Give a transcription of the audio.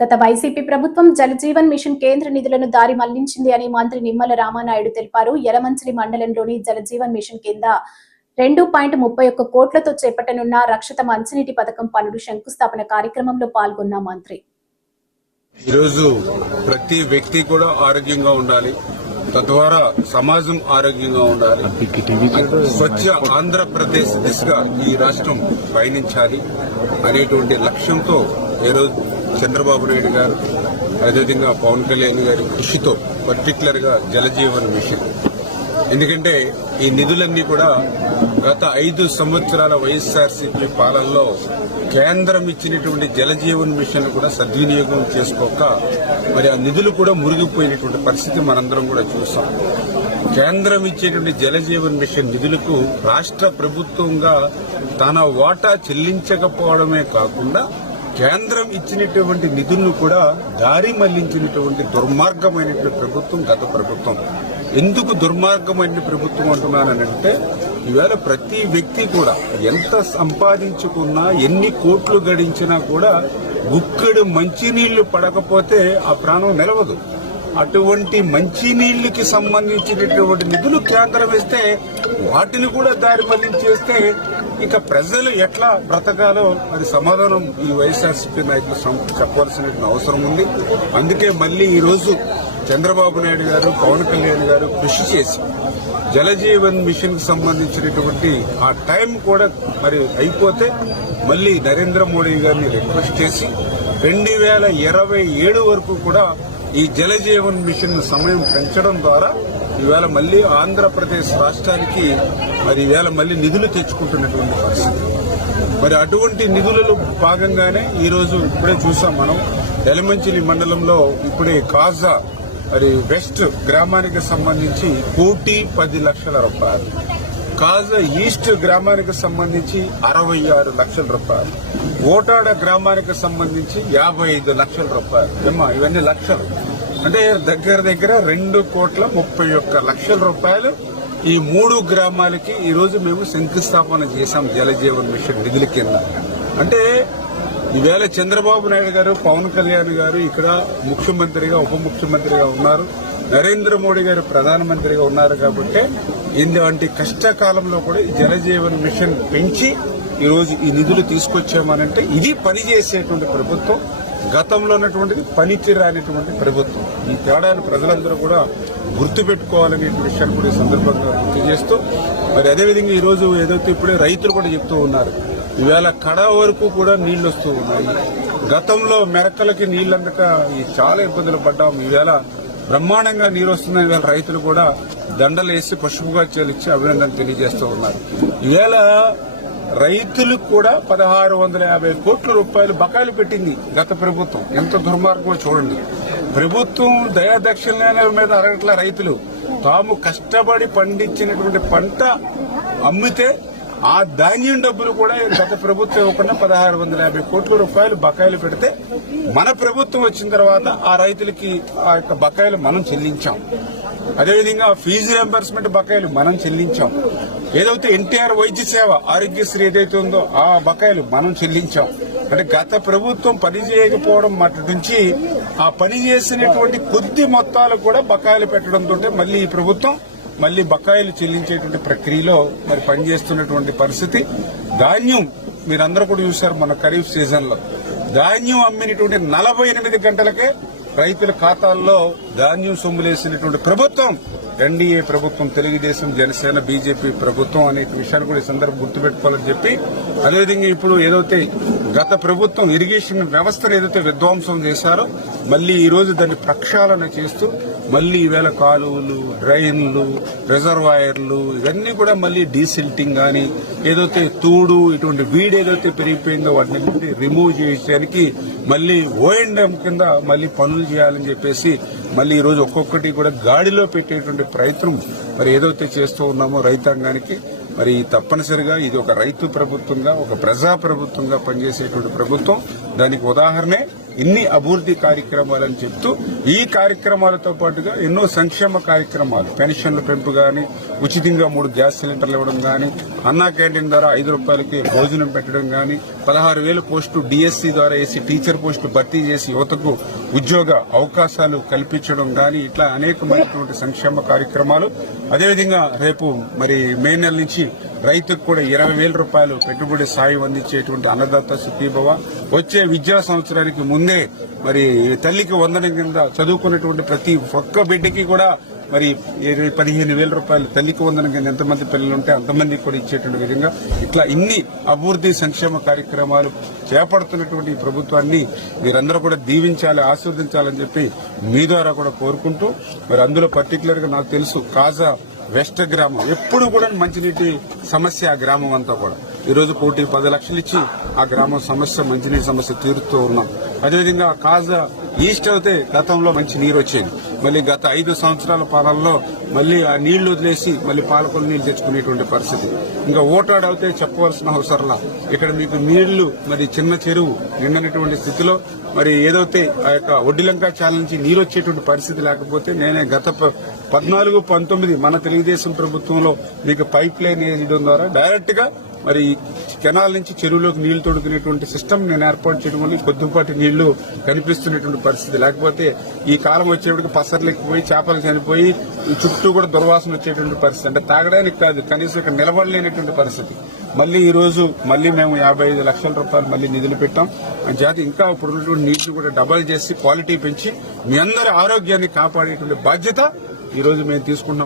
గత వైసీపీ ప్రభుత్వం జలజీవన్ మిషన్ కేంద్ర నిధులను దారి మళ్లించింది అని మంత్రి నిమ్మల రామానాయుడు తెలిపారు. యలమంచిలి మండలంలోని జలజీవన్ మిషన్ కింద 2.31 కోట్లతో చేపట్టనున్న రక్షిత మంచినీటి పథకం పనులు శంకుస్థాపన కార్యక్రమంలో పాల్గొన్న మంత్రి ఈరోజు ప్రతి వ్యక్తి కూడా ఆరోగ్యంగా ఉండాలి, తద్వారా సమాజం ఆరోగ్యంగా ఉండాలి, స్వచ్ఛ ఆంధ్రప్రదేశ్ దిశగా ఈ రాష్ట్రం పయనించాలి అనేటువంటి లక్ష్యంతో ఈరోజు చంద్రబాబు నాయుడు గారు అదేవిధంగా పవన్ కళ్యాణ్ గారి కృషితో పర్టికులర్ గా జలజీవన్ మిషన్, ఎందుకంటే ఈ నిధులన్నీ కూడా గత 5 సంవత్సరాల వైఎస్ఆర్సీపీ పాలనలో కేంద్రం ఇచ్చినటువంటి జలజీవన్ మిషన్ కూడా సద్వినియోగం చేసుకోక మరి ఆ నిధులు కూడా మురిగిపోయినటువంటి పరిస్థితి మనందరం కూడా చూసాం. కేంద్రం ఇచ్చేటువంటి జలజీవన్ మిషన్ నిధులకు రాష్ట్ర ప్రభుత్వంగా తన వాటా చెల్లించకపోవడమే కాకుండా కేంద్రం ఇచ్చినటువంటి నిధులను కూడా దారి మళ్లించినటువంటి దుర్మార్గమైనటువంటి ప్రభుత్వం గత ప్రభుత్వం. ఎందుకు దుర్మార్గమైన ప్రభుత్వం అంటున్నానంటే, ఈవేళ ప్రతి వ్యక్తి కూడా ఎంత సంపాదించుకున్నా ఎన్ని కోట్లు గడించినా కూడా గుక్కెడు మంచినీళ్లు పడకపోతే ఆ ప్రాణం నిలవదు. అటువంటి మంచినీళ్లకి సంబంధించినటువంటి నిధులు కేంద్రం ఇస్తే వాటిని కూడా దారి మళ్లించేస్తే ఇక ప్రజలు ఎట్లా బ్రతకాలో మరి సమాధానం ఈ వైఎస్ఆర్సీపీ నాయకులు చెప్పవలసిన అవసరం ఉంది. అందుకే మళ్లీ ఈ రోజు చంద్రబాబు నాయుడు గారు పవన్ కళ్యాణ్ గారు కృషి చేసి జలజీవన్ మిషన్ కు సంబంధించినటువంటి ఆ టైం కూడా మరి అయిపోతే మళ్లీ నరేంద్ర మోడీ గారిని రిక్వెస్ట్ చేసి 2027 వరకు కూడా ఈ జలజీవన్ మిషన్ సమయం పెంచడం ద్వారా ఈవేళ మళ్లీ ఆంధ్రప్రదేశ్ రాష్ట్రానికి మరి ఈవేళ మళ్లీ నిధులు తెచ్చుకుంటున్నటువంటి పరిస్థితి. మరి అటువంటి నిధులలో భాగంగానే ఈ రోజు ఇప్పుడే చూసాం మనం యలమంచిలి మండలంలో ఇప్పుడే కాజా మరి వెస్ట్ గ్రామానికి సంబంధించి 1,10,00,000 రూపాయలు, కాజా ఈస్ట్ గ్రామానికి సంబంధించి 66 లక్షల రూపాయలు, ఓటాడ గ్రామానికి సంబంధించి 55 లక్షల రూపాయలు. ఇవన్నీ లక్షలు అంటే దగ్గర 2,31,00,000 రూపాయలు ఈ 3 గ్రామాలకి ఈ రోజు మేము శంకుస్థాపన చేశాం జలజీవన్ మిషన్ నిధుల కింద. అంటే ఈవేళ చంద్రబాబు నాయుడు గారు పవన్ కళ్యాణ్ గారు ఇక్కడ ముఖ్యమంత్రిగా ఉప ముఖ్యమంత్రిగా ఉన్నారు, నరేంద్ర మోడీ గారు ప్రధానమంత్రిగా ఉన్నారు. కాబట్టి ఇలాంటి కష్టకాలంలో కూడా ఈ జలజీవన్ మిషన్ పెంచి ఈ రోజు ఈ నిధులు తీసుకొచ్చామనంటే ఇది పనిచేసేటువంటి ప్రభుత్వం, గతంలో ఉన్నటువంటిది పనితీరు అనేటువంటి ప్రభుత్వం. ఈ తేడాను ప్రజలందరూ కూడా గుర్తుపెట్టుకోవాలనే విషయాన్ని కూడా ఈ సందర్భంగా గుర్తు చేస్తూ మరి అదేవిధంగా ఈ రోజు ఏదైతే ఇప్పుడే రైతులు కూడా చెప్తూ ఉన్నారు, ఈవేళ కడ వరకు కూడా నీళ్లు వస్తూ ఉన్నాయి. గతంలో మెరకలకి నీళ్లందక చాలా ఇబ్బందులు పడ్డాం. ఈవేళ బ్రహ్మాండంగా నీరు వస్తున్నాయి. ఈవేళ రైతులు కూడా దండలేసి పసుపుగా చెల్లించి అభినందనలు తెలియజేస్తూ ఉన్నారు. ఈవేళ రైతులకు కూడా 1,650 కోట్ల రూపాయలు బకాయిలు పెట్టింది గత ప్రభుత్వం. ఎంత దుర్మార్గమో చూడండి. ప్రభుత్వం దయాదక్షిణల మీద అరగట్ల రైతులు తాము కష్టపడి పండించినటువంటి పంట అమ్మితే ఆ ధాన్యం డబ్బులు కూడా గత ప్రభుత్వం ఇవ్వకుండా 1,650 కోట్ల రూపాయలు బకాయిలు పెడితే మన ప్రభుత్వం వచ్చిన తర్వాత ఆ రైతులకి ఆ యొక్క బకాయిలు మనం చెల్లించాం. అదేవిధంగా ఫీజు రియంబర్స్మెంట్ బకాయిలు మనం చెల్లించాం. ఏదైతే ఎన్టీఆర్ వైద్య సేవ ఆరోగ్యశ్రీ ఏదైతే ఉందో ఆ బకాయిలు మనం చెల్లించాం. అంటే గత ప్రభుత్వం పని చేయకపోవడం మటు నుంచి ఆ పని చేసినటువంటి కొద్ది మొత్తాలు కూడా బకాయిలు పెట్టడంతో మళ్లీ ఈ ప్రభుత్వం మళ్లీ బకాయిలు చెల్లించేటువంటి ప్రక్రియలో మరి పనిచేస్తున్నటువంటి పరిస్థితి. ధాన్యం మీరందరూ కూడా చూశారు, మన ఖరీఫ్ సీజన్ లో ధాన్యం అమ్మినటువంటి 48 గంటలకే రైతుల ఖాతాల్లో ధాన్యం సొమ్ములేసినటువంటి ప్రభుత్వం ఎన్డీఏ ప్రభుత్వం, తెలుగుదేశం, జనసేన, బీజేపీ ప్రభుత్వం అనే విషయాన్ని కూడా ఈ సందర్భం గుర్తుపెట్టుకోవాలని చెప్పి, అదేవిధంగా ఇప్పుడు ఏదైతే గత ప్రభుత్వం ఇరిగేషన్ వ్యవస్థను ఏదైతే విధ్వంసం చేశారో మళ్లీ ఈ రోజు దాన్ని ప్రక్షాళన చేస్తూ మళ్లీ ఈవేళ కాలువలు, డ్రైన్లు, రిజర్వాయర్లు ఇవన్నీ కూడా మళ్లీ డీసిల్టింగ్ గానీ ఏదైతే తూడు ఇటువంటి వీడ్ ఏదైతే పెరిగిపోయిందో వాటిని రిమూవ్ చేయడానికి మళ్లీ O&M కింద మళ్లీ పనులు చేయాలని చెప్పేసి మళ్లీ ఈ రోజు ఒక్కొక్కటి కూడా గాడిలో పెట్టేటువంటి ప్రయత్నం మరి ఏదైతే చేస్తూ ఉన్నామో రైతాంగానికి మరి తప్పనిసరిగా ఇది ఒక రైతు ప్రభుత్వంగా, ఒక ప్రజా ప్రభుత్వంగా పనిచేసేటువంటి ప్రభుత్వం. దానికి ఉదాహరణే ఇన్ని అభివృద్ధి కార్యక్రమాలని చెప్తూ ఈ కార్యక్రమాలతో పాటుగా ఎన్నో సంక్షేమ కార్యక్రమాలు, పెన్షన్ల పెంపు గాని, ఉచితంగా 3 గ్యాస్ సిలిండర్లు ఇవ్వడం గాని, అన్నా క్యాంటీన్ ద్వారా 5 రూపాయలకి భోజనం పెట్టడం గాని, 16,000 పోస్టు డిఎస్సి ద్వారా వేసి టీచర్ పోస్టులు భర్తీ చేసి యువతకు ఉద్యోగ అవకాశాలు కల్పించడం గాని, ఇట్లా అనేకమైనటువంటి సంక్షేమ కార్యక్రమాలు. అదేవిధంగా రేపు మరి మే నెల నుంచి రైతుకు కూడా 20,000 రూపాయలు పెట్టుబడి సాయం అందించేటువంటి అన్నదాత సుఖీభవ. వచ్చే విద్యా సంవత్సరానికి ముందే మరి తల్లికి వందనం కింద చదువుకున్నటువంటి ప్రతి ఒక్క బిడ్డకి కూడా మరి 15,000 రూపాయలు తల్లికి వందనం కింద ఎంతమంది పిల్లలు ఉంటే అంతమందికి కూడా ఇచ్చేటువంటి విధంగా ఇట్లా ఇన్ని అభివృద్ధి సంక్షేమ కార్యక్రమాలు చేపడుతున్నటువంటి ఈ ప్రభుత్వాన్ని మీరందరూ కూడా దీవించాలి, ఆస్వాదించాలని చెప్పి మీ ద్వారా కూడా కోరుకుంటూ, మరి అందులో పర్టికులర్ గా నాకు తెలుసు కాజా వెస్ట్ గ్రామం ఎప్పుడు కూడా మంచినీటి సమస్య, ఆ గ్రామం అంతా కూడా ఈ రోజు 10 లక్షలు ఇచ్చి ఆ గ్రామం సమస్య, మంచినీటి సమస్య తీరుతూ ఉన్నాం. అదేవిధంగా కాజా ఈస్ట్ అయితే గతంలో మంచి నీరు వచ్చేది, మళ్ళీ గత 5 సంవత్సరాల పాలనలో మళ్ళీ ఆ నీళ్లు వదిలేసి మళ్ళీ పాలకొల నీళ్లు తెచ్చుకునేటువంటి పరిస్థితి. ఇంకా ఓటాడు అయితే చెప్పవలసిన అవసరంలా ఇక్కడ మీకు నీళ్లు మరి చిన్న చెరువు నిండనటువంటి స్థితిలో మరి ఏదైతే ఆ యొక్క ఒడ్డిలంక ఛానల్ నుంచి నీరు వచ్చేటువంటి పరిస్థితి లేకపోతే నేనే గత 14-19 మన తెలుగుదేశం ప్రభుత్వంలో మీకు పైప్ లైన్ వేయడం ద్వారా డైరెక్ట్ గా మరి కెనాల్ నుంచి చెరువులోకి నీళ్లు తోడుకునేటువంటి సిస్టమ్ నేను ఏర్పాటు చేయడం వల్ల కొద్దిపాటి నీళ్లు కనిపిస్తున్నటువంటి పరిస్థితి. లేకపోతే ఈ కాలం వచ్చేప్పటికి పసర్లెక్కిపోయి చేపలు చనిపోయి చుట్టూ కూడా దుర్వాసన వచ్చేటువంటి పరిస్థితి. అంటే తాగడానికి కాదు, కనీసం ఇక్కడ నిలబడలేనటువంటి పరిస్థితి. మళ్ళీ ఈ రోజు మళ్ళీ మేము 55 లక్షల రూపాయలు మళ్ళీ నిధులు పెట్టాం. జాతి ఇంకా ఇప్పుడు ఉన్నటువంటి నీళ్లు కూడా డబల్ చేసి క్వాలిటీ పెంచి మీ అందరి ఆరోగ్యాన్ని కాపాడేటువంటి బాధ్యత ఈ రోజు మేము తీసుకుంటాం.